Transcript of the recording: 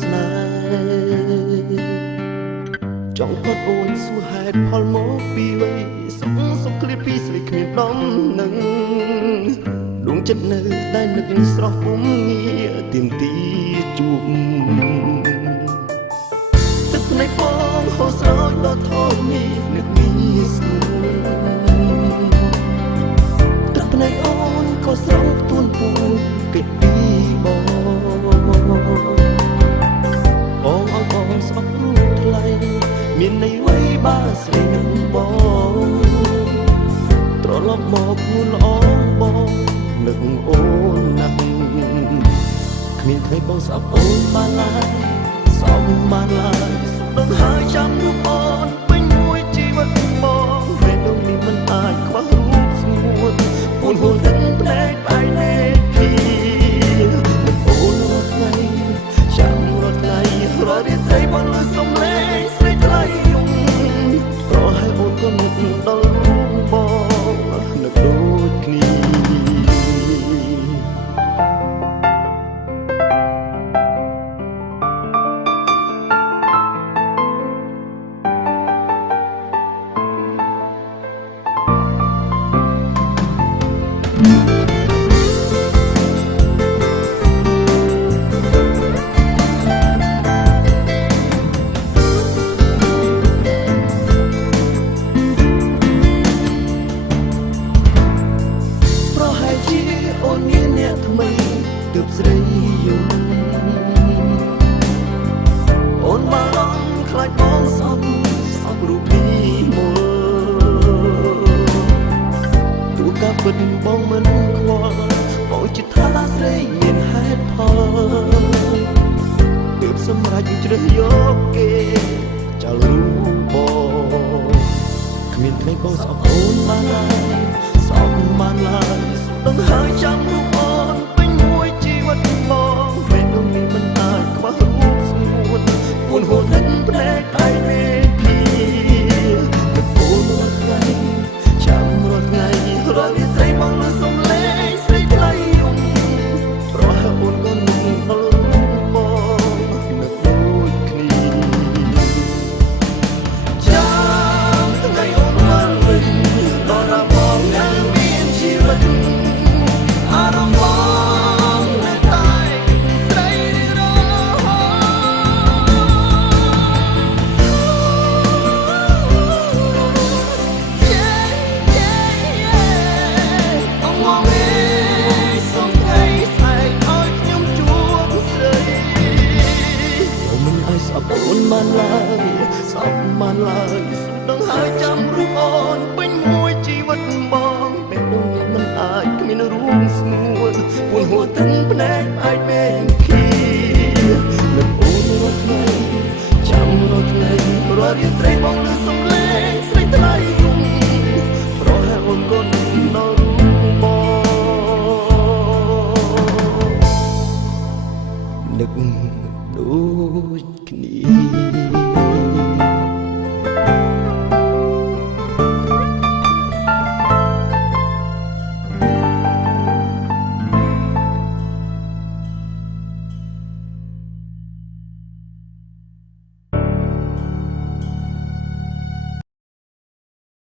ស្នេហ៍ចង់ផុតអូនសួរហេតុផលមកពីវ័យសុខឃ្លាតពីស្រីគ្មានដំណឹងដួងចិត្តនៅតែនឹកស្រស់ពុំងារទៀមទីជួបទឹកភ្នែកបងហូរស្រោចដល់ធំនេះនឹកមានស្រួលទឹកភ្នែកអូនក៏ស្រង់ទួនពួនគិតពីបងឲ្យបងស្អប់រូបថ្លៃមានន័យអ្វីបើស្រីនឹងបងត្រឡប់មកនួនល្អបងនឹកអូនណាស់គ្មានឃើញបងស្អប់អូនបានឡើយស្អប់បានឡើយសុខដឹងហើយចាំរូបអូនពេញមួយជីវិតបងពេលដូចនេះមិនអាចខ្វះរូបស្ងួនអូនហួរទឹកភ្នែកបែកលេខពីនឹកអូនរាល់ថ្ងៃចាំរាល់ថ្ងៃរាល់រាត្រីបងលើសំឡេងស្រីថ្លៃយំប្រហែលអូនក៏នឹកដល់រូបបងនឹកដូចគ្នាអូនមានអ្នកថ្មីទើបស្រីយំអូនបារម្ភខ្លាចបងស្អប់រូបពីមើលទូកាពិតបងមិនខ្វល់បងចិត្តថាស្រីមានហេតុផលទើបសម្រេចជ្រើសយកគេចោលរូបបងគ្មានថ្ងៃបងស្អប់អូនបានឡើយស្អប់បានឡើយដឹងហើយចាំរូបអូនពេញមួយជីវិតបងពេលនោះនេះមិនអាចខ្វះរូបស្ងួនពួនហួរទឹកភ្នែកឯលេពីទឹកអូនរាល់ថ្ងៃចាំរាល់ថ្ងៃរាល់រាត្រីបងលើសំឡេងស្រីថ្លៃយំប្រហែលអូនក៏នឹកដល់រូបបងនឹកដូចគ្នាចាំថ្ងៃអូនមកវិញដល់របងនឹងមានជីវិតអូនបានឡើយស្អប់បានឡើយសុខដឹងហើយចាំរូបអូនពេញមួយជីវិតបងពេលនោះមិនអាចគ្មានរូបស្ងួនពួនហួរទឹកភ្នែកអាចបែកគីនឹកអូនរាល់ថ្ងៃចាំរាល់ថ្ងៃរាល់រាត្រីបង